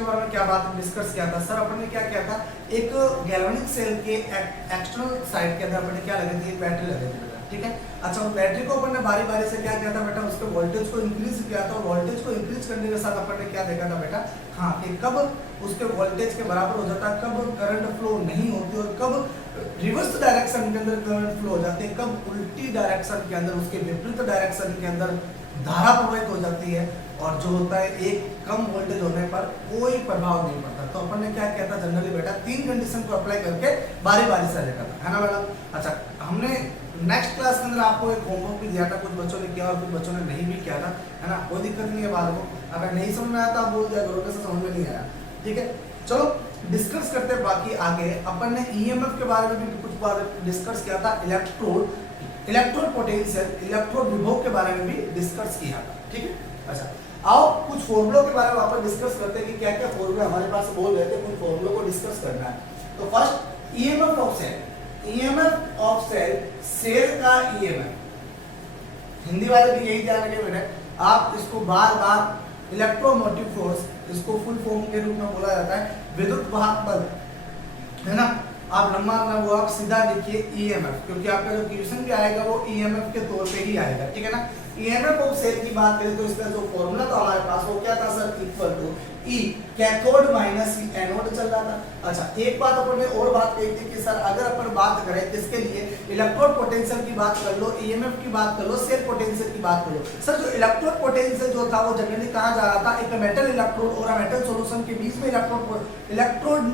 के बारे में क्या बात डिस्कस किया था सर? अपन ने क्या किया था, एक गैल्वेनिक सेल के एक्सटर्नल साइड के अंदर अपन ने क्या लगे थे, एक बैटरी लगे थे बेटा, ठीक है। अच्छा, उस बैटरी को अपन ने बारी बारी से क्या किया था बेटा, उसके वोल्टेज को इंक्रीज किया था। वोल्टेज को इंक्रीज करने के साथ अपन ने क्या देखा था बेटा, हाँ, कि कब उसके वोल्टेज के बराबर हो जाता है, कब करंट फ्लो नहीं होती और कब रिवर्स डायरेक्शन के अंदर करंट फ्लो हो जाती है, कब उल्टी डायरेक्शन के अंदर, उसके विपरीत डायरेक्शन के अंदर धारा प्रवाहित हो जाती है, और जो होता है एक कम वोल्टेज होने पर कोई प्रभाव नहीं पड़ता। तो अपन ने क्या किया था जनरली बेटा, 3 कंडीशन को अप्लाई करके बारी बारी से देखा था, है ना बेटा। अच्छा, हमने नेक्स्ट क्लास के अंदर आपको एक होमवर्क भी दिया था, कुछ बच्चों ने किया और कुछ बच्चों ने नहीं भी किया था, है ना। कोई दिक्कत नहीं है बात को, अगर नहीं समझ में आया तो आप बोल दिया करो, कैसे समझ में नहीं आया, ठीक है। चलो डिस्कस करते हैं बाकी आगे। अपन ने ईएमएफ के बारे में भी कुछ बार डिस्कस किया था, इलेक्ट्रोड पोटेंशियल, इलेक्ट्रोड विभव के बारे में भी डिस्कस किया था, ठीक है। अच्छा, आओ कुछ फॉर्मूलों के बारे में वापस डिस्कस करते हैं कि क्या क्या फॉर्मूले हमारे पास बोल रहे थे, कुछ फॉर्मूलों को डिस्कस करना है। तो first EMF of cell, EMF of cell, cell का ईएमएफ, हिंदी वाले भी यही ध्यान रखें बेटा, आप इसको बार बार इलेक्ट्रोमोटिव फोर्स, इसको फुल फॉर्म के रूप में बोला जाता है विद्युत वाहक बल, है ना। आप लंबा ना वो आप सीधा लिखिए ईएमएफ, क्योंकि आपका जो क्वेश्चन भी आएगा वो ईएमएफ के तौर पे ही आएगा, ठीक है ना। ईएमएफ ऑफ सेल की बात करें तो इसका जो फॉर्मूला तो हमारे पास वो क्या था sir, equal to E cathode minus E anode चल रहा था। अच्छा, एक बात अपन ने और बात कही थी कि सर अगर अपन बात करें किसके लिए, इलेक्ट्रोड पोटेंशियल की बात कर लो, ईएमएफ की बात कर लो, सेल पोटेंशियल की बात कर लो। सर जो इलेक्ट्रोड पोटेंशियल जो था वो जनरली कहां जा रहा था, एक मेटल इलेक्ट्रोड और मेटल सॉल्यूशन के बीच में इलेक्ट्रोड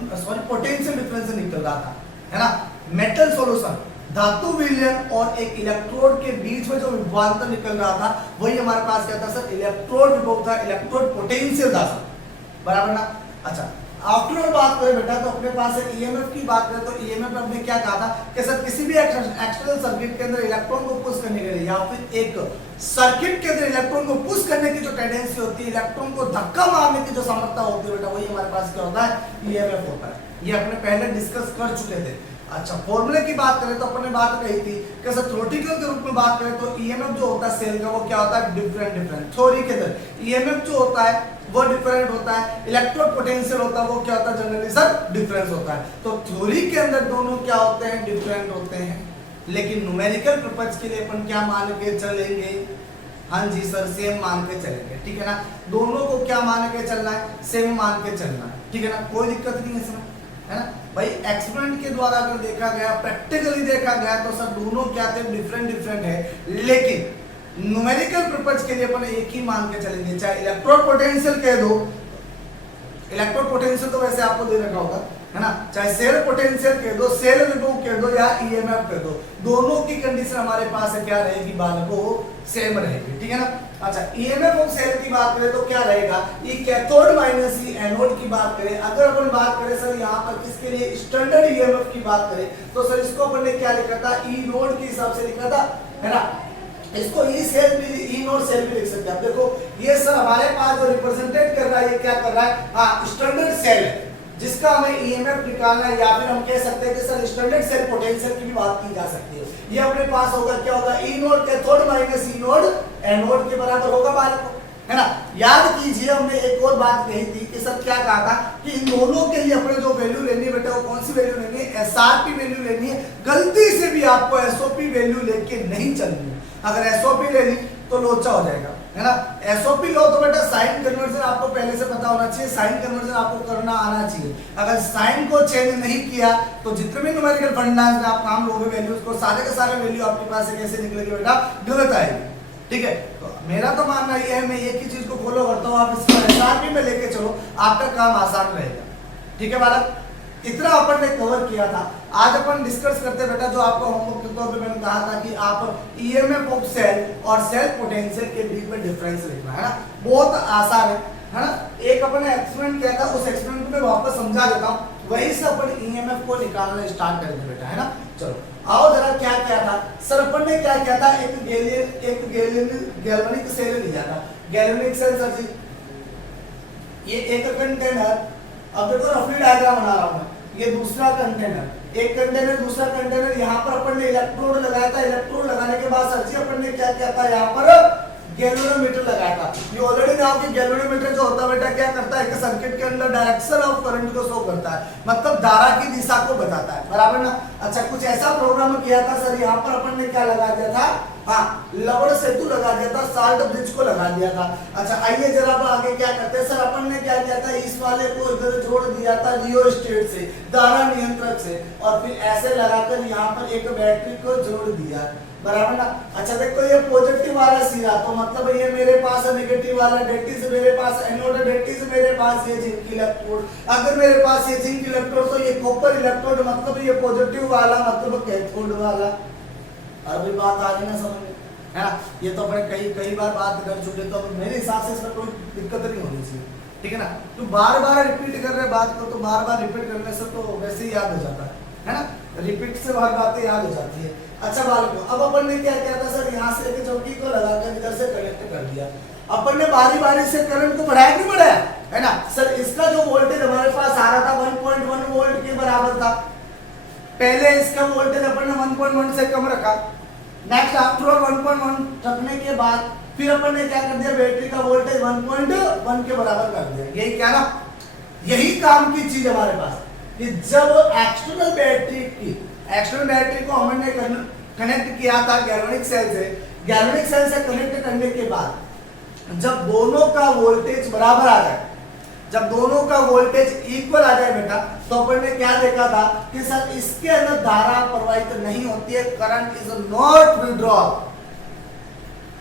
पोटेंशियल डिफरेंस निकल रहा था, है ना। मेटल सॉल्यूशन, धातु विलयन और एक इलेक्ट्रोड के बीच में जो विभवांतर निकल रहा था वही हमारे पास क्या था सर, इलेक्ट्रोड विभव था, इलेक्ट्रोड पोटेंशियल था सर, बराबर ना। अच्छा, आफ्टर ऑल बात करें बेटा तो अपने पास है ईएमएफ की बात करें तो ईएमएफ में हमने क्या कहा था कि सर किसी भी एक्सटर्नल सर्किट के अंदर इलेक्ट्रॉन को पुश करने के लिए या फिर एक सर्किट के अंदर इलेक्ट्रॉन को पुश करने की जो टेंडेंसी होती है, इलेक्ट्रॉन को धक्का मारने की जो सामर्थ्य होती है बेटा, वही हमारे पास क्या होता है, ईएमएफ होता है। ये अपने पहले डिस्कस कर चुके थे। अच्छा, फॉर्मूले की बात करें तो अपन ने बात कही थी कि सर थ्योरेटिकल के रूप में बात करें तो ईएमएफ जो होता है सेल का वो क्या होता है, डिफरेंट थ्योरी के अंदर ईएमएफ जो होता है वो डिफरेंट होता है, इलेक्ट्रोड पोटेंशियल होता है वो क्या होता है जनरली सर, डिफरेंस होता है। तो थ्योरी के अंदर दोनों क्या होते हैं, डिफरेंट होते हैं, लेकिन न्यूमेरिकल पर्पज के लिए अपन क्या मान के चलेंगे, हाँ जी सर सेम मान के चलेंगे, ठीक है ना। दोनों को क्या मान के चलना है, सेम मान के चलना है, ठीक है ना, कोई दिक्कत नहीं है इसमें, है ना भाई। एक्सपेरिमेंट के द्वारा अगर देखा गया, प्रैक्टिकली देखा गया तो सर दोनों क्या थे, डिफरेंट है, लेकिन न्यूमेरिकल पर्पज के लिए अपन एक ही मान के चलेंगे, चाहे इलेक्ट्रोड पोटेंशियल कह दो, इलेक्ट्रोड पोटेंशियल तो वैसे आपको दे रखा होगा, है ना, चाहे सेल पोटेंशियल कह दो, सेल विभव कह दो या ईएमएफ कह दो, दोनों की कंडीशन हमारे पास है क्या रहेगी, बालको सेम रहेगी, ठीक है ना। अच्छा, ईएमएफ ऑफ सेल की बात करें तो क्या रहेगा, ई कैथोड माइनस ई एनोड की बात करें, अगर अपन बात करें सर यहाँ पर किसके लिए, स्टैंडर्ड ईएमएफ की बात करें तो सर इसको अपन ने क्या लिखा था, ई नोड के हिसाब से लिखा था, है ना। इसको ई सेल भी, ई नोड सेल भी लिख सकते हैं। आप देखो ये सर हमारे पास जो रिप्रेजेंटेट कर रहा है ये क्या कर रहा है, हाँ स्टैंडर्ड सेल है जिसका हमें ईएमएफ निकालना है, या फिर हम कह सकते हैं कि सर स्टैंडर्ड सेल पोटेंशियल की भी बात की जा सकती है। ये अपने पास होगा क्या होगा, ई नोड कैथोड माइनस ई नोड एनोड के बराबर होगा बालक को, है ना। याद कीजिए हमने एक और बात कही थी कि सर क्या कहा था कि इन दोनों के लिए अपने जो वैल्यू लेनी है बेटा वो कौन सी वैल्यू लेनी है, एसआरपी वैल्यू लेनी है। गलती से भी आपको एसओपी वैल्यू लेके नहीं चलनी है, अगर एसओपी ले ली तो लोचा हो जाएगा, है ना। एसओपी लो तो बेटा साइन कन्वर्जन आपको पहले से पता होना चाहिए, साइन कन्वर्जन आपको करना आना चाहिए। अगर साइन को चेंज नहीं किया तो जितने भी न्यूमेरिकल फंडामेंटल में आप काम लोगे वैल्यूज को, सारे के सारे वैल्यू आपके पास से कैसे निकलेगी बेटा, गलत आएगी, ठीक है। तो मेरा तो मानना ये है, मैं एक ही चीज को फॉलो करता हूँ, आप इसको एसआरपी में लेके चलो, आपका काम आसान रहेगा, ठीक है बालक। इतना अपन ने कवर किया था। आज अपन डिस्कस करते बेटा जो आपको होमवर्क के तौर पे मैंने कहा था कि आप ईएमएफ ऑफ सेल और सेल पोटेंशियल के बीच में डिफरेंस लिखना है ना, बहुत आसान है ना। एक अपन ने एक्सपेरिमेंट किया था, उस एक्सपेरिमेंट को मैं वापस समझा देता हूँ, वहीं से अपन ईएमएफ को निकालना स्टार्ट करेंगे बेटा, है ना। चलो आओ जरा क्या क्या था सर, अपन ने क्या किया था, एक गैल्वेनिक सेल लिया था, गैल्वेनिक सेल सर जी ये एक कंटेनर, अब देखो रफली डायग्राम बना रहा हूं मैं, ये दूसरा कंटेनर, एक कंटेनर दूसरा कंटेनर, यहाँ पर अपन ने इलेक्ट्रोड लगाया था, इलेक्ट्रोड लगाने के बाद सर जी अपन ने क्या किया था, यहाँ पर गैल्वेनोमीटर लगाया था। ये ऑलरेडी ना कि गैल्वेनोमीटर जो होता है बेटा क्या करता है कि सर्किट के अंदर डायरेक्शन ऑफ करंट को शो करता है, मतलब धारा की दिशा को बताता है, बराबर ना। अच्छा, कुछ ऐसा प्रोग्राम किया था सर, यहाँ पर अपन ने क्या लगा दिया था, हाँ लवण सेतु लगा दिया था, साल्ट ब्रिज को लगा दिया था। अच्छा आइए जरा अब आगे क्या करते हैं सर, अपन ने क्या किया था, इस वाले को इधर जोड़ दिया था रियोस्टेट से, धारा नियंत्रक से, और फिर ऐसे लगाकर यहाँ पर एक बैटरी को जोड़ दिया, बराबर ना। अच्छा देखो ये पॉजिटिव वाला सिरा, तो मतलब ये मेरे पास है नेगेटिव वाला, डेट इज मेरे पास एनोड, डेट इज मेरे पास ये जिंक इलेक्ट्रोड। अगर मेरे पास ये जिंक इलेक्ट्रोड तो ये कॉपर इलेक्ट्रोड, मतलब ये पॉजिटिव वाला मतलब कैथोड वाला। अभी बात आ गई ना समझ में, है ना। ये तो अपने कई बार बात कर चुके, तो मेरे हिसाब से इसमें कोई दिक्कत नहीं होनी चाहिए, ठीक है ना। तो बार बार रिपीट कर रहे बात को, तो बार बार रिपीट करने से तो वैसे ही याद हो जाता है ना, रिपीट से हर बातें याद हो जाती है। अच्छा बालकों, अब अपन ने क्या किया था सर, यहाँ से लेके चौकी को लगाकर इधर से कनेक्ट कर दिया। अपन ने बारी बारी से करंट को बढ़ाया नहीं बढ़ाया, है ना सर। इसका जो वोल्टेज हमारे पास आ रहा था 1.1 वोल्ट के बराबर था, पहले इसका वोल्टेज अपन ने 1.1 से कम रखा, नेक्स्ट आफ्टर 1.1 रखने के बाद फिर अपन ने क्या कर दिया, बैटरी का वोल्टेज 1.1 के बराबर कर दिया। यही क्या ना, यही काम की चीज हमारे पास, कि जब एक्सटर्नल बैटरी को हमने कनेक्ट किया था गैल्वेनिक सेल से, गैल्वेनिक सेल से कनेक्ट करने के बाद जब दोनों का वोल्टेज बराबर आ जाए, जब दोनों का वोल्टेज इक्वल आ जाए बेटा, तो अपन ने क्या देखा था कि सर इसके अंदर धारा प्रवाहित नहीं होती है, करंट इज नॉट विड्रॉल,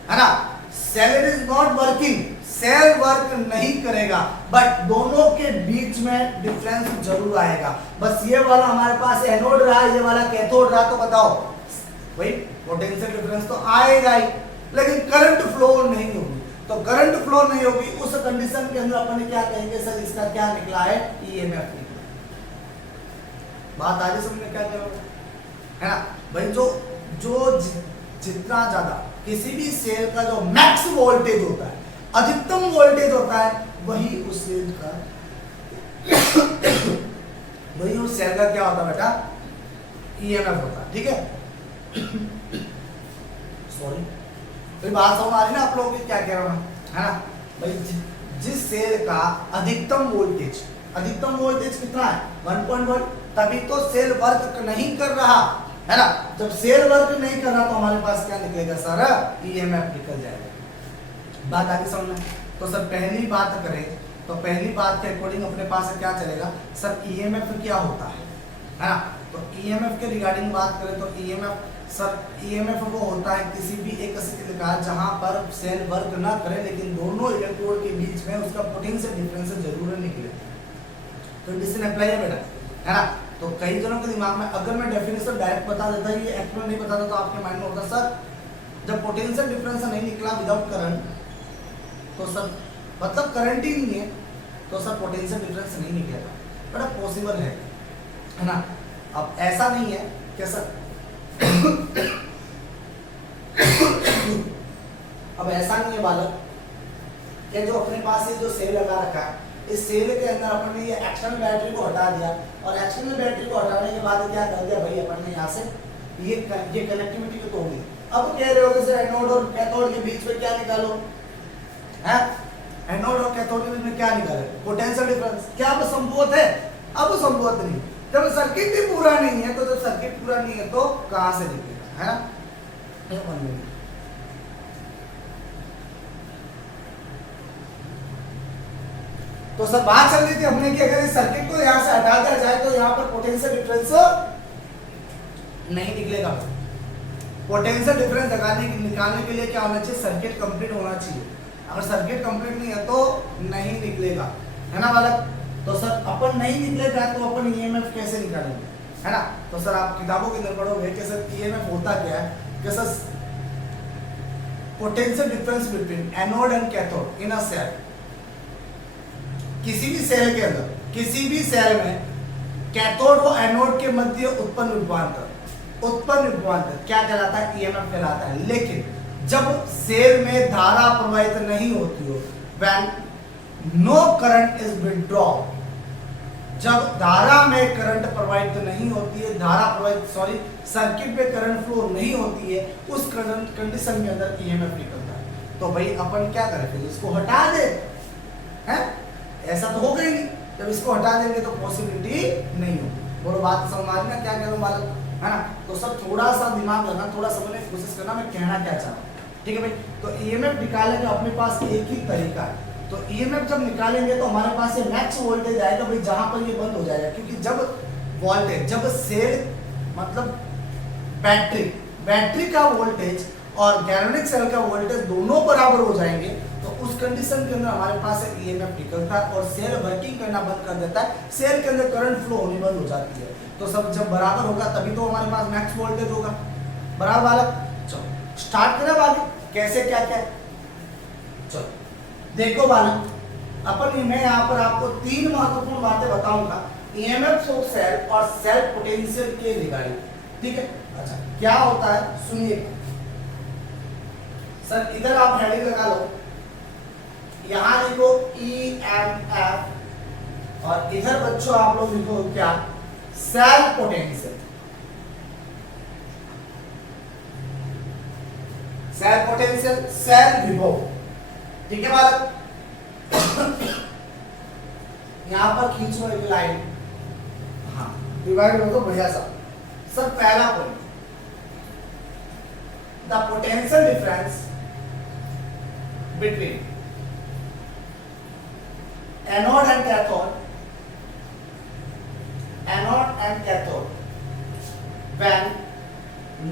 है ना। Cell is not working, cell work नहीं करेगा, बट दोनों के बीच में डिफरेंस जरूर आएगा। बस ये वाला हमारे पास एनोड रहा, ये वाला कैथोड रहा, तो बताओ भाई पोटेंशियल डिफरेंस तो आएगा ही, लेकिन करंट फ्लो नहीं होगी। तो करंट फ्लो नहीं होगी, उस कंडीशन के अंदर अपन क्या कहेंगे सर, इसका क्या निकला है, ईएमएफ निकला। बात आगे समझ में क्या करोगे, है ना भाई। जो जितना ज्यादा किसी भी सेल का जो मैक्स वोल्टेज होता है, अधिकतम वोल्टेज होता है, वही उस सेल का वही उस सेल का क्या होता है बेटा, ईएमएफ होता है, ठीक है। सॉरी, तो बात समझ आ रही ना आप लोगों की, क्या कह रहा हूं, है ना भाई। जिस सेल का अधिकतम वोल्टेज कितना है 1.1, तभी तो सेल वर्क नहीं कर रहा, है ना। जब सेल वर्क नहीं कर रहा तो हमारे पास क्या निकलेगा सर, ईएमएफ निकल जाएगा। बात आगे समझ में। तो सर पहली बात करें तो पहली बात के अकॉर्डिंग अपने पास क्या चलेगा सर, ईएमएफ क्या होता है ना। तो ईएमएफ के रिगार्डिंग बात करें तो ईएमएफ वो होता है किसी भी एक स्थिति का जहां पर सेल वर्क ना करे, लेकिन दोनों इलेक्ट्रोड के बीच में उसका पोटेंशियल डिफरेंस जरूर निकले। तो डिसीजन अप्लाई है बेटा, है ना। तो कई जनों के दिमाग में अगर मैं डेफिनेशन डायरेक्ट बता देता, ये एक्चुअल नहीं बताता, तो आपके माइंड में होता सर जब पोटेंशियल डिफरेंस नहीं निकला विदाउट करंट, तो सर मतलब करंट ही नहीं है, तो सर पोटेंशियल डिफरेंस नहीं निकलेगा। बड़ा पॉसिबल है ना। अब ऐसा नहीं है कि सर अब ऐसा नहीं है बालक कि जो अपने पास ये जो सेल लगा रखा है, इस सेल के अंदर अपन ने ये एक्सटर्नल बैटरी को हटा दिया, और एक्सटर्नल बैटरी को हटाने के बाद क्या कर दिया भाई, अपन ने यहाँ से ये कनेक्टिविटी को तोड़ दी। अब कह रहे हो कि सर एनोड और कैथोड के बीच में क्या निकालो, है एनोड और कैथोड के बीच में क्या निकाले, पोटेंशियल डिफरेंस। क्या अब संभव है, अब संभव नहीं। जब सर्किट भी पूरा नहीं है, तो जब सर्किट पूरा नहीं है तो कहां से निकलेगा, है ना। तो सर बात चल रही थी हमने कि अगर इस सर्किट को यहां से हटा दिया जाए तो यहां पर पोटेंशियल डिफरेंस नहीं निकलेगा। पोटेंशियल डिफरेंस निकालने के लिए क्या होना चाहिए, सर्किट कंप्लीट होना चाहिए। अगर सर्किट कंप्लीट नहीं है तो नहीं निकलेगा, है ना बालक। तो सर अपन नहीं निकलेगा तो अपन ईएमएफ कैसे निकालेंगे, है ना। तो सर आप किताबों के अंदर पढ़ोगे कि सर ईएमएफ होता क्या है, कि sir potential difference between anode and cathode in a cell. किसी भी सेल के अंदर, किसी भी सेल में कैथोड व एनोड के मध्य उत्पन्न विभवांतर क्या कहलाता है, ईएमएफ कहलाता है। लेकिन जब सेल में धारा प्रवाहित नहीं होती हो, when no current is withdrawn, जब धारा में करंट प्रवाहित नहीं होती है, सर्किट में करंट फ्लो नहीं होती है, उस कंडीशन के अंदर ईएमएफ निकलता है। तो भाई अपन क्या करें, फिर इसको हटा दे, हैं? ऐसा तो होगा ही नहीं, जब इसको हटा देंगे तो पॉसिबिलिटी नहीं होगी। बोलो बात समझ में क्या कह रहा हूँ बालक, है ना? तो सब थोड़ा सा दिमाग लगाना, थोड़ा समझने की कोशिश करना मैं कहना क्या चाह रहा हूँ, ठीक है भाई? तो ईएमएफ निकालने का अपने पास एक ही तरीका है। तो ईएमएफ जब निकालेंगे तो हमारे पास ये मैक्स वोल्टेज आएगा भाई, जहां पर ये बंद हो जाएगा, क्योंकि जब वोल्टेज, जब सेल मतलब बैटरी का वोल्टेज और गैल्वेनिक सेल का वोल्टेज दोनों बराबर हो जाएंगे, तो उस कंडीशन के अंदर हमारे पास एक ईएमएफ निकलता है और सेल वर्किंग करना बंद कर देता है, सेल के अंदर करंट फ्लो होनी बंद हो जाती है। तो सब जब बराबर होगा तभी तो हमारे पास मैक्स वोल्टेज होगा, बराबर बालक? चलो स्टार्ट करें आगे, कैसे क्या क्या? चलो देखो बालक, अपन मैं यहाँ पर आपको तीन महत्वपूर्ण बातें बताऊंगा ईएमएफ ऑफ सेल और सेल पोटेंशियल के रिगार्डिंग, ठीक है? अच्छा क्या होता है सुनिए सर, इधर आप हेडिंग लगा लो, यहां लिखो ईएमएफ और इधर बच्चों आप लोग लिखो क्या, cell potential. Cell potential, cell विभव, ठीक है बालक? यहां पर खींच लो एक लाइन, हाँ डिवाइड हो तो बढ़िया सा। सर पहला point, the potential difference between anode and cathode, anode and cathode when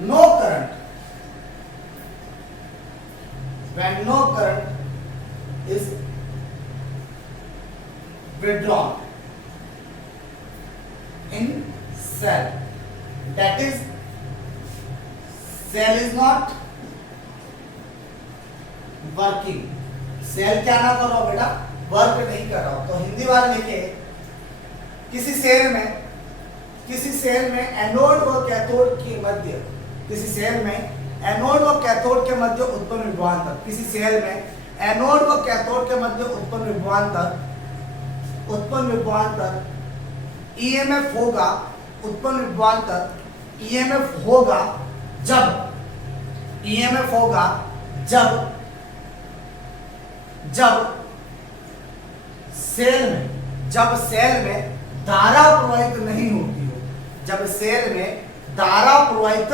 no current, when no current is withdrawn in cell, that is cell is not working, cell क्या ना कर रहा हो बेटा, वर्क नहीं कर रहा हो। तो हिंदी वाले लिखे किसी सेल में एनोड व कैथोड के मध्य, किसी सेल में एनोड व कैथोड के मध्य उत्पन्न विभवांतर, किसी सेल में एनोड व कैथोड के मध्य उत्पन्न विभवांतर ईएमएफ होगा, उत्पन्न विभवांतर ईएमएफ होगा जब सेल में धारा प्रवाहित नहीं होती हो, जब सेल में धारा प्रवाहित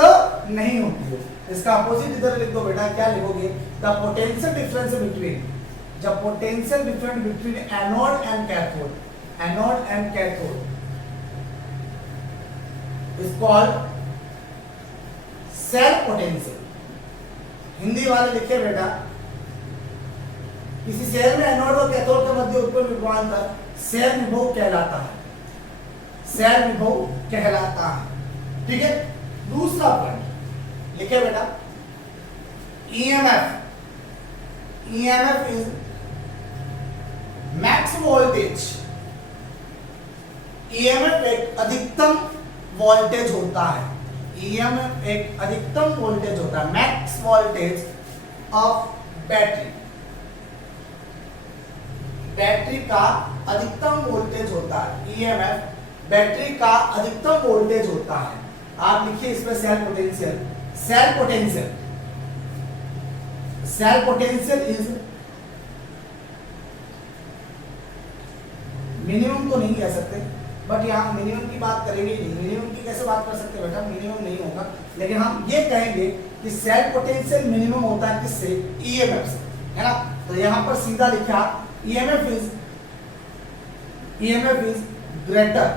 नहीं होती हो। इसका अपोजिट इधर लिख दो बेटा, क्या लिखोगे, द पोटेंशियल डिफरेंस बिटवीन, जब potential difference between anode and cathode is called cell potential. Hindi वाले लिखे बेटा, किसी सेल में एनोड और कैथोड के मध्य उत्पन्न विभवांतर सेल विभव कहलाता है, सेल विभव कहलाता है, ठीक है? दूसरा पॉइंट लिखे बेटा, EMF is max voltage. EMF एक अधिकतम वोल्टेज होता है, ईएमएफ एक अधिकतम वोल्टेज होता है, max voltage of battery, battery का अधिकतम वोल्टेज होता है। ईएमएफ बैटरी का अधिकतम वोल्टेज होता है। आप लिखिए इसमें सेल पोटेंशियल इज मिनिमम तो नहीं कह सकते, बट यहाँ मिनिमम की बात करेंगे नहीं। मिनिमम की कैसे बात कर सकते बेटा, मिनिमम नहीं होगा, लेकिन हम ये कहेंगे कि सेल पोटेंशियल मिनिमम होता है किससे, ईएमएफ से, है ना? तो यहाँ पर सीधा लिखा EMF is greater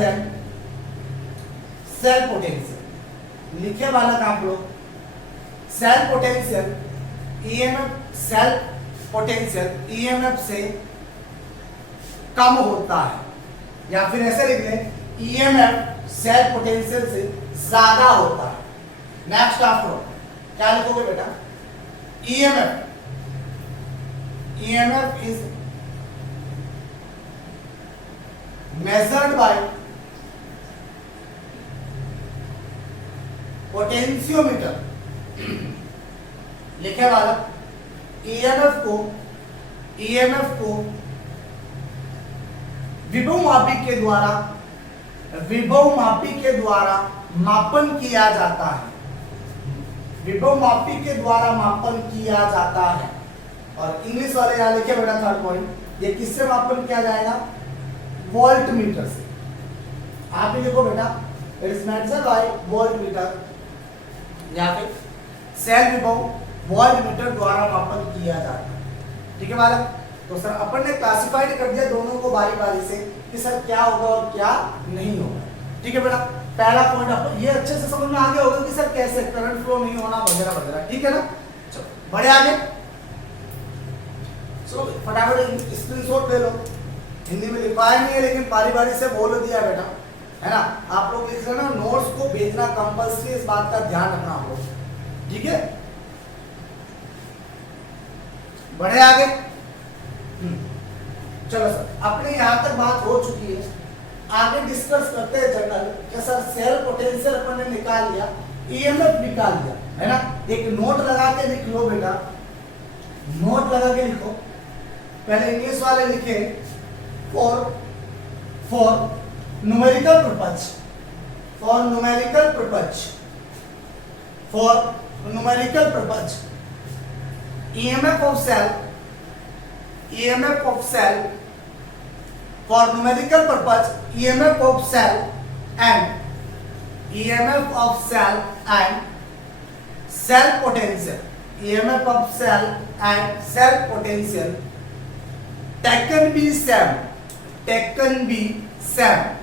than cell potential। लिखे वाला आप लोग, सेल पोटेंशियल EMF से कम होता है, या फिर ऐसे लिख लें EMF सेल पोटेंशियल से ज्यादा होता है। नेक्स्ट आप क्या लिखोगे बेटा, EMF is measured by potentiometer। लिखे वाला EMF को विभव मापी के द्वारा मापन किया जाता है। विभव मापी के द्वारा मापन किया जाता है। और इंग्लिश वाले यहाँ लिखे बेटा थर्ड पॉइंट, ये किससे मापन किया जाएगा? वोल्ट मीटर से। आप भी लिखो बेटा, it is measured by volt meter, या फिर सेल विभव वोल्ट मीटर द्वारा मापन किया जाता है। ठीक है बालक, तो सर अपन ने क्लासिफाइड कर दिया दोनों को बारी बारी से कि सर क्या होगा और क्या नहीं होगा। ठीक है बेटा, पहला पॉइंट आपको ये अच्छे से समझ में आ गया होगा कि सर कैसे करंट फ्लो नहीं होना वगैरह वगैरह। ठीक है ना, चलो बढ़े आगे। चलो फटाफट स्क्रीनशॉट ले लो, हिंदी में लिखवाया नहीं है लेकिन बारी बारी से बोल दिया बेटा, है ना। आप लोग लिख रहे ना, नोट्स को भेजना कंपल्सरी, इस बात का ध्यान रखना आप लोग। ठीक है, बढ़े आगे। चलो सर, अपने यहां तक बात हो चुकी है, आगे डिस्कस करते हैं जनरल। क्या सर, सेल पोटेंशियल अपन ने निकाल लिया, ईएमएफ निकाल लिया, है ना। एक नोट लगा के लिख लो बेटा, नोट लगा के लिखो। पहले इंग्लिश वाले लिखे for numerical purpose, for numerical purpose, for numerical purpose, EMF of cell, EMF of cell, for numerical purpose, EMF of cell and EMF of cell and cell potential, EMF of cell and cell potential taken be same, taken be same,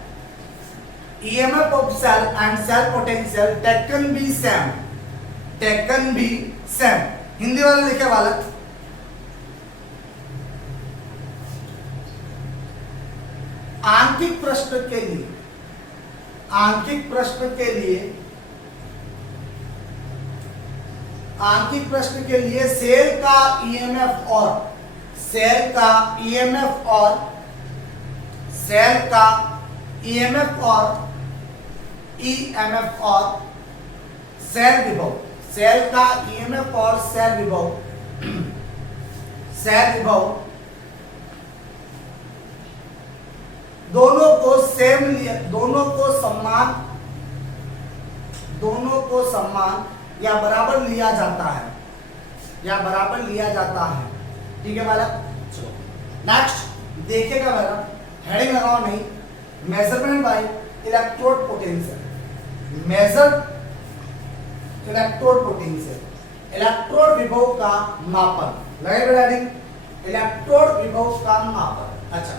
EMF of cell and cell potential taken be same, taken be same। Hindi वाले लिखे बालक, आंकिक प्रश्न के लिए, आंकिक प्रश्न के लिए, आंकिक प्रश्न के लिए सेल का ईएमएफ और सेल का ईएमएफ और सेल का ईएमएफ और ईएमएफ और सेल विभव, सेल का ईएमएफ और सेल विभव, सेल विभव दोनों को सेम लिया, दोनों को समान, दोनों को समान या बराबर लिया जाता है, या बराबर लिया जाता है। ठीक है बालक, चलो नेक्स्ट देखिएगा बेटा, हेडिंग लगाओ नहीं, measurement by electrode potential, measure electrode potential, electrode विभव का मापन, लगे बेटा हेडिंग, इलेक्ट्रोड विभव का मापन। अच्छा,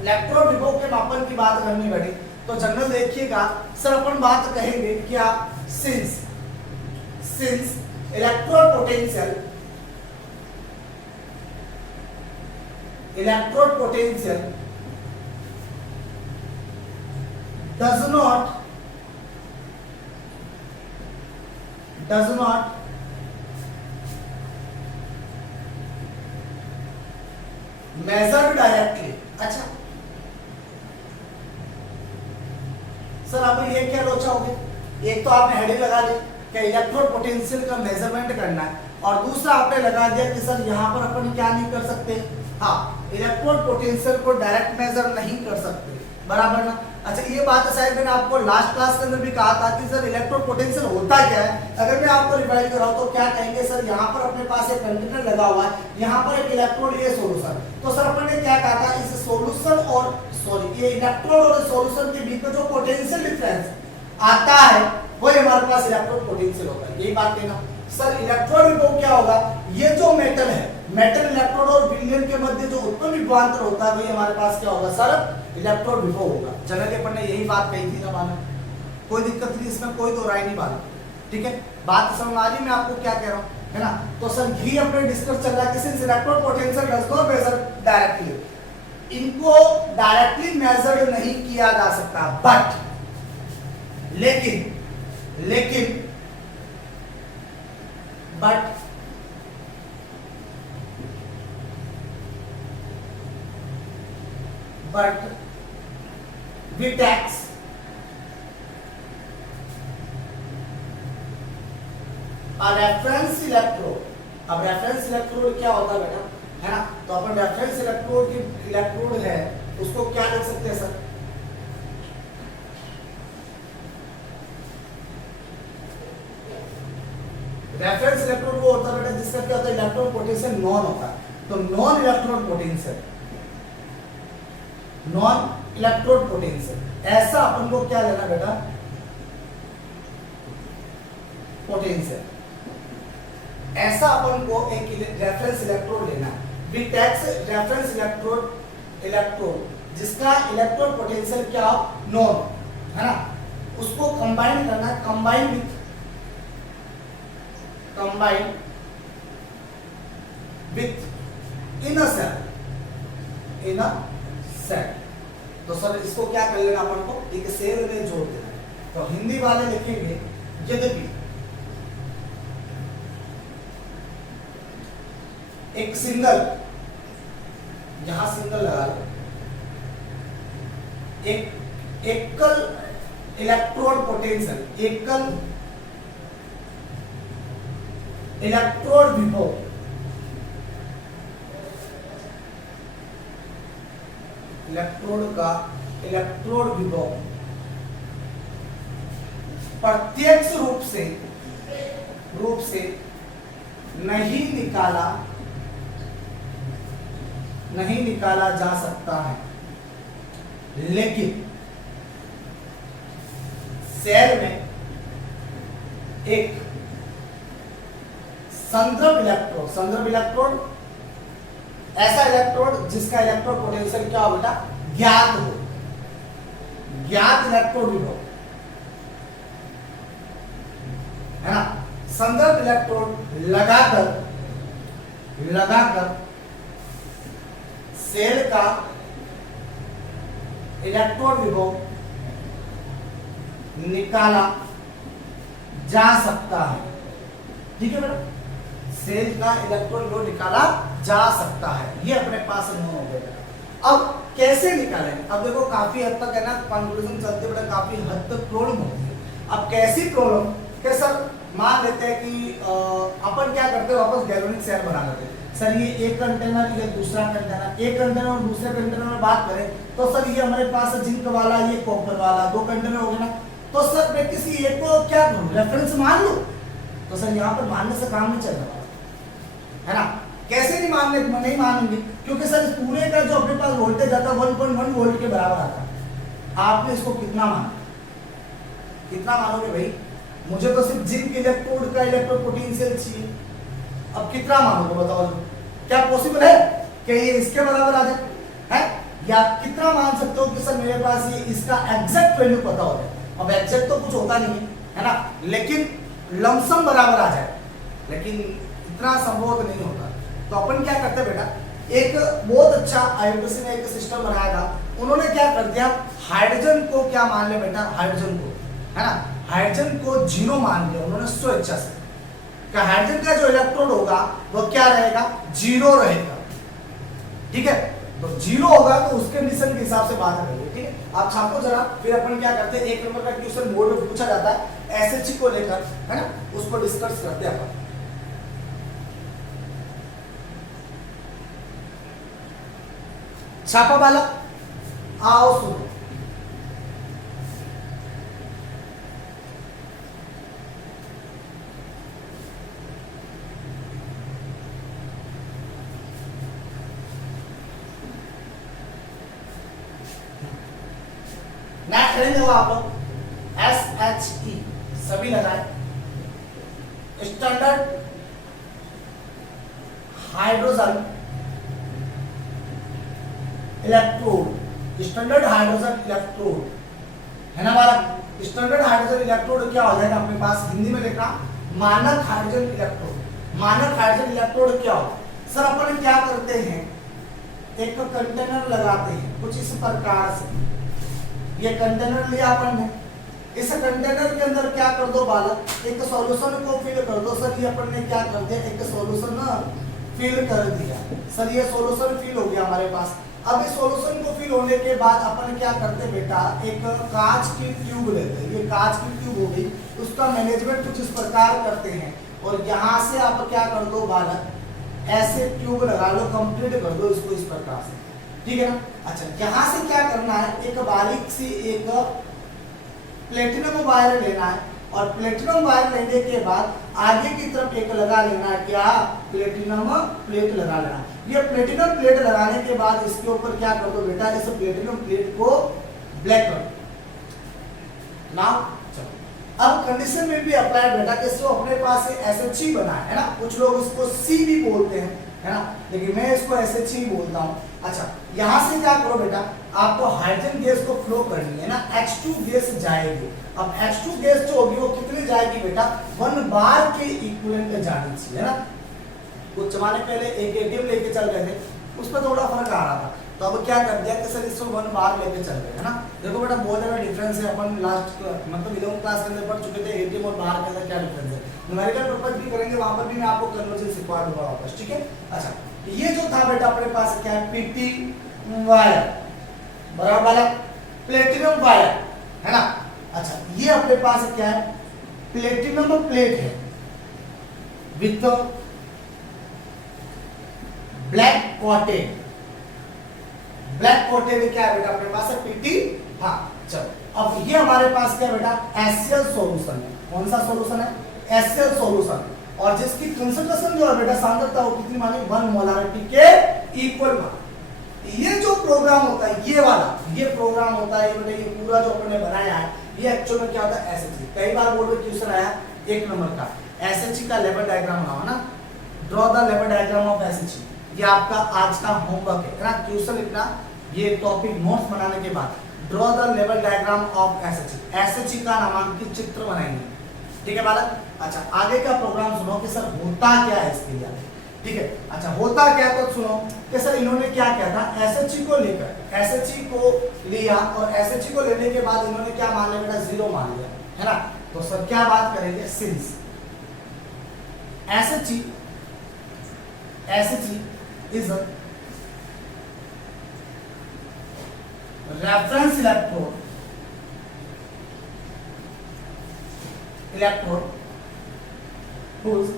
इलेक्ट्रोड विभव के मापन की बात करनी बेटी, तो जनरल देखिएगा सर, अपन बात कहेंगे क्या, since electrode potential, electrode potential does not measured directly। अच्छा सर, आप ये क्या लोचाओगे, एक तो आपने हेडिंग लगा ली कि इलेक्ट्रोड पोटेंशियल का मेजरमेंट करना है, और दूसरा आपने लगा दिया कि सर यहाँ पर अपन क्या नहीं कर सकते, हाँ इलेक्ट्रोड पोटेंशियल को डायरेक्ट मेजर नहीं कर सकते, बराबर ना। अच्छा, ये बात शायद मैंने आपको लास्ट क्लास के अंदर भी कहा था कि सर इलेक्ट्रोड पोटेंशियल होता क्या है। अगर मैं आपको रिवाइज कराऊं तो क्या कहेंगे सर, यहाँ पर अपने पास एक कंटेनर लगा हुआ है, यहाँ पर एक इलेक्ट्रोड, ये सॉल्यूशन, तो सर अपन ने क्या कहा था, इस सॉल्यूशन और सॉरी ये इलेक्ट्रोड और सॉल्यूशन के बीच में जो पोटेंशियल डिफरेंस आता है वही हमारे पास इलेक्ट्रोड पोटेंशियल होता है। यही बात कहना सर, इलेक्ट्रोड विभव क्या होगा, ये जो मेटल है, मेटल इलेक्ट्रोड और विलयन के मध्य जो उत्पन्न विभवांतर होता है वही हमारे पास क्या होगा सर, इलेक्ट्रोड विभव होगा। जनरली अपन ने यही बात कही थी ना बालक, कोई दिक्कत नहीं, इसमें कोई दो राय नहीं बालक। ठीक है, बात समझ आ रही, मैं आपको क्या कह रहा हूँ, है ना। तो सर यही अपने डिस्कस चल रहा है कि since electrode potential does not measure directly, इनको डायरेक्टली मेजर नहीं किया जा सकता, बट लेकिन with X a reference electrode। अब रेफरेंस इलेक्ट्रोड क्या होता है बेटा, है ना, तो अपन रेफरेंस इलेक्ट्रोड की इलेक्ट्रोड है उसको क्या लिख सकते हैं सर, क्या होता है, इलेक्ट्रोड पोटेंशियल नॉन होता है, तो non electrode potential, non electrode potential, ऐसा अपन को क्या लेना बेटा, पोटेंशियल, ऐसा अपन को एक रेफरेंस इलेक्ट्रोड लेना है। वी टेक्स रेफरेंस इलेक्ट्रोड जिसका इलेक्ट्रोड पोटेंशियल क्या हो, नॉन, है ना, उसको कंबाइन करना है, combine with in a cell, तो सर इसको क्या कर लेना अपन को, एक सेल में जोड़ देना है। तो हिंदी वाले लिखेंगे यद्यपि एक सिंगल, यहां सिंगल लगा लो, एक एकल इलेक्ट्रोड पोटेंशियल, एकल इलेक्ट्रोड विभव, इलेक्ट्रोड का इलेक्ट्रोड विभव प्रत्यक्ष रूप से नहीं निकाला जा सकता है, लेकिन सेल में एक संदर्भ इलेक्ट्रोड, ऐसा इलेक्ट्रोड जिसका इलेक्ट्रोड पोटेंशियल क्या हो बेटा, ज्ञात हो, ज्ञात इलेक्ट्रोड विभव, है ना, संदर्भ इलेक्ट्रोड लगाकर सेल का इलेक्ट्रोड विभव निकाला जा सकता है, ठीक है बेटा, सेल का इलेक्ट्रोड विभव निकाला जा सकता है, ये अपने पास अनुभव हो गया। अब कैसे निकालेंगे, अब देखो काफी हद तक है ना कॉन्क्लूजन चलते बेटा, काफी हद तक प्रॉब्लम होती है। अब कैसी प्रॉब्लम कि सर मान लेते हैं कि अपन क्या करते हैं, वापस गैल्वेनिक सेल बना लेते हैं। सर ये एक कंटेनर, ये दूसरा कंटेनर, एक कंटेनर और दूसरे कंटेनर में बात करें तो सर ये हमारे पास जिंक वाला, ये कॉपर वाला, दो कंटेनर हो गए ना, तो सर मैं किसी एक को क्या करूं, रेफरेंस मान लूं, तो सर यहाँ पर मानने से काम नहीं चल रहा है ना। कैसे नहीं मानेंगे, क्योंकि सर इस पूरे का जो अपने पास वोल्टेज आता है 1.1 वोल्ट के बराबर आता है। आपने इसको कितना मानोगे भाई, मुझे तो सिर्फ जिंक इलेक्ट्रोड का इलेक्ट्रोड पोटेंशियल चाहिए, अब कितना मानोगे बताओ, क्या पॉसिबल है कि ये इसके बराबर आ जाए, है, या कितना मान सकते हो कि सर मेरे पास ये इसका एग्जैक्ट वैल्यू पता हो जाए। अब एग्जैक्ट तो कुछ होता नहीं है ना, लेकिन लमसम बराबर आ जाए, लेकिन इतना संभव नहीं होता। तो अपन क्या करते हैं बेटा, एक बहुत अच्छा आईयूपीएसी ने एक सिस्टम बनाया था, उन्होंने क्या कर दिया, हाइड्रोजन को क्या मान लिया बेटा, हाइड्रोजन को, है ना, हाइड्रोजन को 0 मान लिया उन्होंने स्वेच्छा से, कि हाइड्रोजन का जो इलेक्ट्रोड होगा वो क्या रहेगा, 0 रहेगा, ठीक है, तो 0 होगा तो उसके कंडीशन के हिसाब से बात करेंगे, ठीक है। आप छापो जरा, फिर अपन क्या करते हैं, 1 नंबर का क्वेश्चन बोर्ड में पूछा जाता है एसएचजी को लेकर, है ना, उसको डिस्कस करते हैं अपन। छापा वाला आओ सुनो, नेक्स्ट करेंगे वो आप लोग SHE सभी लगाए, standard hydrogen electrode, standard hydrogen electrode, है ना हमारा स्टैंडर्ड हाइड्रोजन इलेक्ट्रोड क्या हो जाएगा अपने पास, हिंदी में लिखना मानक हाइड्रोजन इलेक्ट्रोड। मानक हाइड्रोजन इलेक्ट्रोड क्या हो, सर अपन क्या करते हैं, एक कंटेनर लगाते हैं कुछ इस प्रकार से, ये कंटेनर लिया अपन ने, इस कंटेनर के अंदर क्या कर दो बालक, एक सॉल्यूशन को फिल कर दो। सर ये अपन ने क्या कर दिया, एक सॉल्यूशन फिल कर दिया, सर ये सॉल्यूशन फिल हो गया हमारे पास। अब इस सॉल्यूशन को फिल होने के बाद अपन क्या करते बेटा, एक कांच की ट्यूब लेते हैं, ये कांच की ट्यूब हो गई, उसका मैनेजमेंट कुछ इस प्रकार करते हैं, और यहाँ से आप क्या कर दो बालक, ऐसे ट्यूब लगा लो, कंप्लीट कर दो इसको इस प्रकार से, ठीक है ना। अच्छा यहाँ से क्या करना है, एक बारीक सी एक प्लेटिनम वायर लेना है, और प्लेटिनम वायर लेने के बाद आगे की तरफ एक लगा लेना, क्या, प्लेटिनम प्लेट लगा लेना। ये प्लेटिनम प्लेट लगाने के बाद इसके ऊपर क्या कर दो बेटा, इस प्लेटिनम प्लेट को ब्लैक कर दो। नाउ अब कंडीशन में भी अप्लाई बेटा, किसको अपने पास SHE बना है ना, कुछ लोग इसको C भी बोलते हैं, है ना, लेकिन मैं इसको SHE बोलता हूँ। अच्छा, यहाँ से क्या करो बेटा, आपको हाइड्रोजन गैस को फ्लो करनी है ना, H2 गैस जाएगी। अब H2 गैस जो होगी वो कितनी जाएगी बेटा, 1 बार के इक्विवेलेंट जानी चाहिए, है ना। कुछ जमाने पहले एक ATM लेके चल रहे थे, उस पर थोड़ा फर्क आ रहा था, तो अब क्या कर दिया कि सर इसको 1 बार लेके चल रहे हैं, है ना। देखो बेटा बहुत ज्यादा डिफरेंस है, अपन लास्ट मतलब 11th क्लास के अंदर पढ़ चुके थे ATM और बार के अंदर क्या डिफरेंस है। न्यूमेरिकल पर्पस भी करेंगे, वहां पर भी मैं आपको कन्वर्जन सिखा दूंगा वापस, ठीक है। अच्छा, ये जो था बेटा अपने पास क्या है, PT वायर, बराबर वाला प्लेटिनम वायर, है ना। अच्छा, ये अपने पास क्या है, प्लेटिनम प्लेट है with black coated. Black coated क्या है बेटा अपने पास है, PT। हाँ चलो, अब ये हमारे पास क्या है बेटा, HCl सॉल्यूशन है। कौन सा सॉल्यूशन है, HCl सॉल्यूशन, और जिसकी कंसंट्रेशन जो है बेटा, सांद्रता वो कितनी मानी, 1 मोलारिटी के इक्वल मानी। ये जो प्रोग्राम होता है, ये वाला ये प्रोग्राम होता है, ये बेटा ये पूरा जो अपने बनाया है, ये एक्चुअल में क्या होता है, SHE। कई बार बोर्ड में क्वेश्चन आया 1 नंबर का, SHE का लेवल डायग्राम बनाओ ना, draw the level diagram of SHE। ये आपका आज का होमवर्क है ना, क्वेश्चन इतना, ये टॉपिक नोट्स बनाने के बाद draw the level diagram of SHE का नामांकित चित्र बनाएंगे, ठीक है बालक। अच्छा, आगे का प्रोग्राम सुनो कि सर होता क्या है इसके लिए, ठीक है। अच्छा, होता क्या तो सुनो कि सर इन्होंने क्या किया था, SHE को लेकर SHE को लिया, और SHE को लेने के बाद इन्होंने क्या मान लिया बेटा, 0 मान लिया, है ना। तो सर क्या बात करेंगे, since SHE is reference electrode whose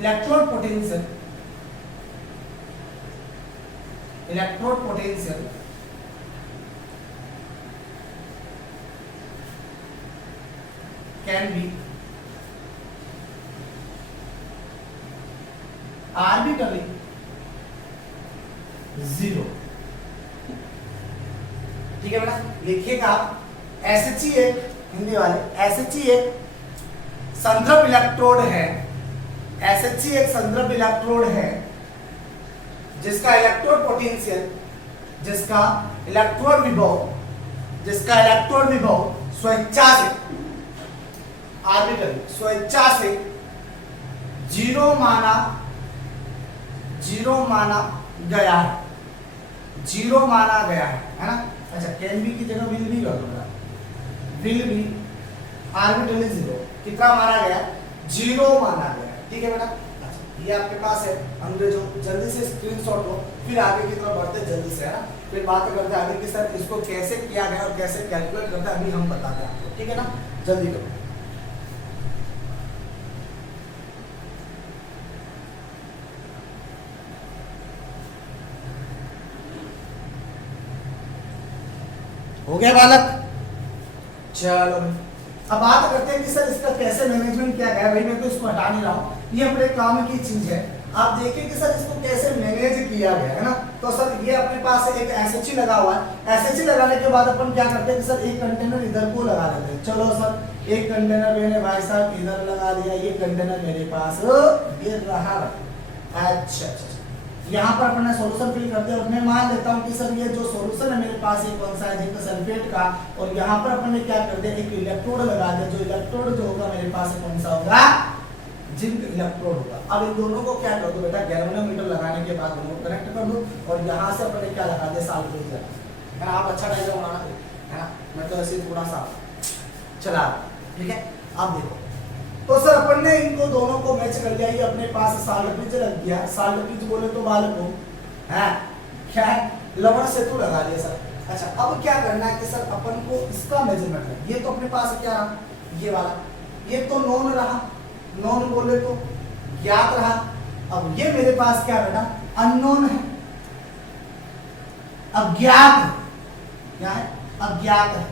electrode potential can be arbitrarily 0, ठीक है बेटा। लिखिएगा SHE एक, हिंदी वाले, SHE एक संदर्भ इलेक्ट्रोड है, SHE एक संदर्भ इलेक्ट्रोड है जिसका इलेक्ट्रोड पोटेंशियल, जिसका इलेक्ट्रोड विभव स्वेच्छा से, आर्बिट्ररी स्वेच्छा से 0 माना गया है, 0 माना गया है ना। अच्छा, कैन बी की जगह विल बी कर दूंगा, विल बी आर्बिट्रली 0, कितना माना गया, 0 माना गया, ठीक है बेटा। अच्छा, ये आपके पास है अंग्रेजों, जल्दी से स्क्रीनशॉट लो, फिर आगे की तरफ बढ़ते जल्दी से, है ना। फिर बात करते हैं आगे कि सर इसको कैसे किया गया और कैसे कैलकुलेट करते हैं, अभी हम बताते हैं आपको, ठीक है ना। जल्दी करो। हो गया बालक, चलो अब बात करते हैं कि सर इसका कैसे मैनेजमेंट किया गया। भाई मैं तो इसको हटा नहीं रहा हूँ, ये अपने काम की चीज है। आप देखिए कि सर इसको कैसे मैनेज किया गया है ना। तो सर ये अपने पास एक SHE लगा हुआ है, SHE लगाने के बाद अपन क्या करते हैं कि सर एक कंटेनर इधर को लगा देते हैं। चलो सर एक कंटेनर मैंने भाई साहब इधर लगा दिया, ये कंटेनर मेरे पास ये रहा। अच्छा, यहाँ पर अपने सॉल्यूशन फिल करते हैं और मैं मान लेता हूँ कि सर ये जो सॉल्यूशन है मेरे पास ये कौन सा है, जिंक सल्फेट का, और यहाँ पर अपन ने क्या कर दिया, एक इलेक्ट्रोड लगा दिया। जो इलेक्ट्रोड जो होगा मेरे पास कौन सा होगा, जिंक इलेक्ट्रोड होगा। अब इन दोनों को क्या कर दो बेटा, गैल्वेनोमीटर लगाने के बाद दोनों को कनेक्ट कर दो और यहाँ से अपन ने क्या लगा दिया, साल्फेट लगा। आप अच्छा डायग्राम बनाना है ना, मैं तो ऐसे थोड़ा सा चला, ठीक है। अब देखो तो सर अपन ने इनको दोनों को मैच कर लिया, ये अपने पास साल्टब्रिज लग गया। साल्टब्रिज बोले तो बालक हो है क्या, लवण सेतु लगा दिया सर। अच्छा, अब क्या करना है कि सर अपन को इसका मेजरमेंट है। ये तो अपने पास क्या रहा, ये वाला, ये तो नॉन रहा, नॉन बोले तो ज्ञात रहा। अब ये मेरे पास क्या बेटा, अननोन है, अज्ञात, क्या है, अज्ञात है।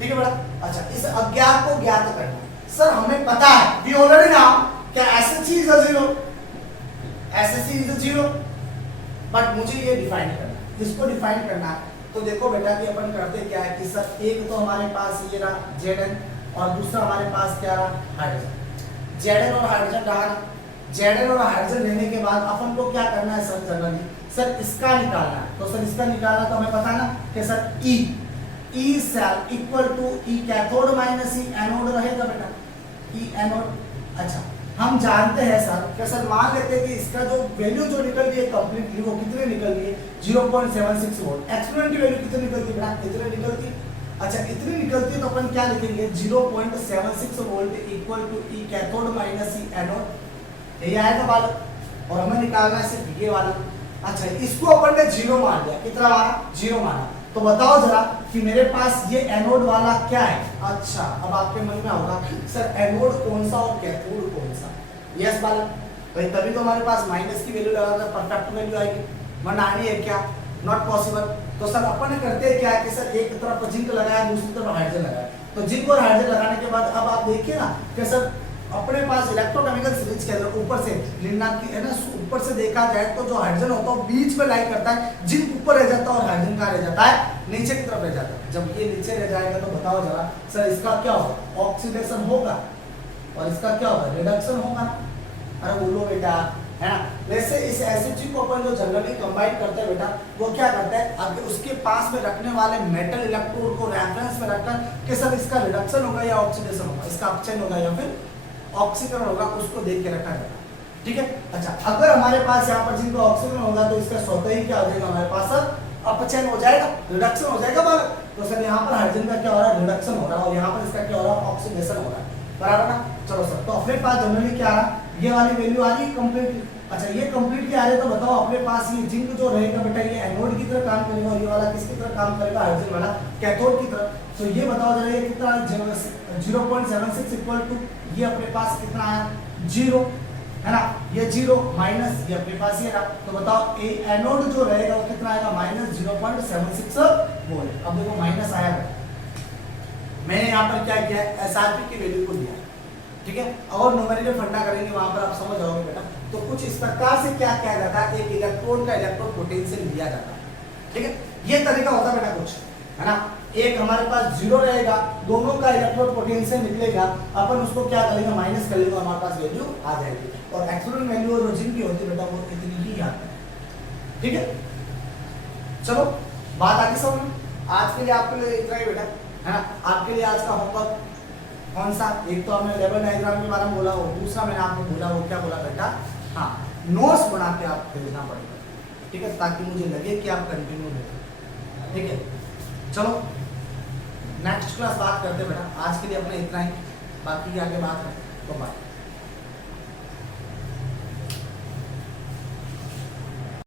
ठीक है बेटा। अच्छा, इस अज्ञात को ज्ञात करना। सर हमें पता है, वी ऑलरेडी नाउ क्या SHE is a zero, SHE is a zero, but मुझे ये डिफाइन करना है, इसको डिफाइन करना है। तो देखो बेटा कि अपन करते क्या है कि सर एक तो हमारे पास ये रहा Zn और दूसरा हमारे पास क्या रहा हाइड्रोजन। Zn और हाइड्रोजन रहा, Zn और हाइड्रोजन लेने के बाद अपन को क्या करना है सर जनरली, सर इसका निकालना है। तो सर इसका निकालना तो हमें पता ना कि sir E cell equal to E cathode minus E anode रहेगा बेटा, E एनोड। अच्छा, हम जानते हैं सर कि सर मान लेते हैं कि इसका जो वैल्यू जो निकल रही है कंप्लीटली वो कितनी निकल रही है 0.76 वोल्ट। एक्सपोनेंट की वैल्यू कितनी निकलती है बेटा, कितनी निकलती है। अच्छा, इतनी निकलती है तो अपन क्या लिखेंगे 0.76 volt equal to E cathode minus E anode, यही आएगा बालक। और हमें निकालना है सिर्फ ये वाला। अच्छा, इसको अपन ने जीरो मान लिया, कितना माना, जीरो माना। तो बताओ जरा कि मेरे पास ये एनोड वाला क्या है। अच्छा, अब आपके मन में होगा सर एनोड कौन सा और कैथोड कौन सा। यस बालक, भाई तभी तो हमारे पास माइनस की वैल्यू लगाकर परफेक्ट वैल्यू आएगी, वरना आनी है क्या, नॉट पॉसिबल। तो सर अपन ने करते हैं क्या है कि सर एक तरफ जिंक लगाया, दूसरी तरफ हाइड्रोजन लगाया। तो जिंक और हाइड्रोजन लगाने के बाद अब आप देखिए ना कि सर अपने पास इलेक्ट्रोकेमिकल सीरीज के अंदर ऊपर से लिग्नाइट की है ना, ऊपर से देखा जाए तो जो हाइड्रोजन होता है बीच में लाई करता है, जिंक ऊपर रह जाता है और हाइड्रोजन कहाँ रह जाता है, नीचे की तरफ रह जाता है। जब ये नीचे रह जाएगा तो बताओ जरा सर इसका क्या होगा, ऑक्सीडेशन होगा और इसका क्या होगा, रिडक्शन होगा। अरे बोलो बेटा, है ना। वैसे इस एसिड को अपन जो जनरली कंबाइन करते हैं बेटा, वो क्या करता है आगे उसके पास में रखने वाले मेटल इलेक्ट्रोड को रेफरेंस में रखकर कि सर इसका रिडक्शन होगा या ऑक्सीडेशन होगा, इसका अपचयन होगा या फिर ऑक्सीकरण होगा, उसको देख के रखा जाएगा। ठीक है। अच्छा, अगर हमारे पास यहाँ पर जिनका ऑक्सीकरण होगा तो इसका स्वतः ही क्या हो जाएगा, हमारे पास अपचयन हो जाएगा, रिडक्शन हो जाएगा बालक। तो सर यहाँ पर हाइड्रोजन का क्या हो रहा है, रिडक्शन हो रहा है और यहाँ पर इसका क्या हो रहा है, ऑक्सीडेशन हो रहा है, बराबर ना। चलो सर, तो अपने पास जनरली क्या आ रहा है, ये वाली वैल्यू आ रही है कंप्लीटली। अच्छा, ये कंप्लीटली आ रही है तो बताओ अपने पास ये जिंक जो रहेगा बेटा ये एनोड की तरह काम करेगा और ये वाला किसकी तरह काम करेगा, हाइड्रोजन वाला कैथोड की तरह। तो ये बताओ जरा ये कितना 0.76 इक्वल टू ये अपने पास कितना आया, 0 है ना, ये 0 माइनस ये अपने पास ये रहा। तो बताओ ए एनोड जो रहेगा वो कितना आएगा, -0.76 वोल्ट। अब देखो माइनस आया है, मैंने यहाँ पर क्या किया है, एसआरपी की वैल्यू को लिया, ठीक है। और न्यूमेरिकल फंडा करेंगे वहां पर आप समझ जाओगे बेटा। तो कुछ इस प्रकार से क्या किया जाता है, एक इलेक्ट्रोड का इलेक्ट्रोड पोटेंशियल लिया जाता है, ठीक है। ये तरीका होता है बेटा कुछ, है ना। एक हमारे पास 0 रहेगा, दोनों का इलेक्ट्रोड पोटेंशियल निकलेगा, अपन उसको क्या करेंगे, माइनस कर लेंगे, हमारे पास वैल्यू आ जाएगी। और एक्चुअल वैल्यू जो जिनकी होती है बेटा वो इतनी ही आती है, ठीक है। चलो बात आगे समझ। आज के लिए आपके लिए इतना ही बेटा, है ना। आपके लिए आज का होमवर्क कौन सा, एक तो हमने लेवल डायग्राम के बारे में बोला, और दूसरा मैंने आपको बोला वो क्या बोला बेटा, हाँ नोट्स बना के आप भेजना पड़ेगा, ठीक है, ताकि मुझे लगे कि आप कंटिन्यू देखें, ठीक है। चलो नेक्स्ट क्लास बात करते हैं बेटा, आज के लिए अपने इतना ही, बाकी की आगे बात है तो बाय।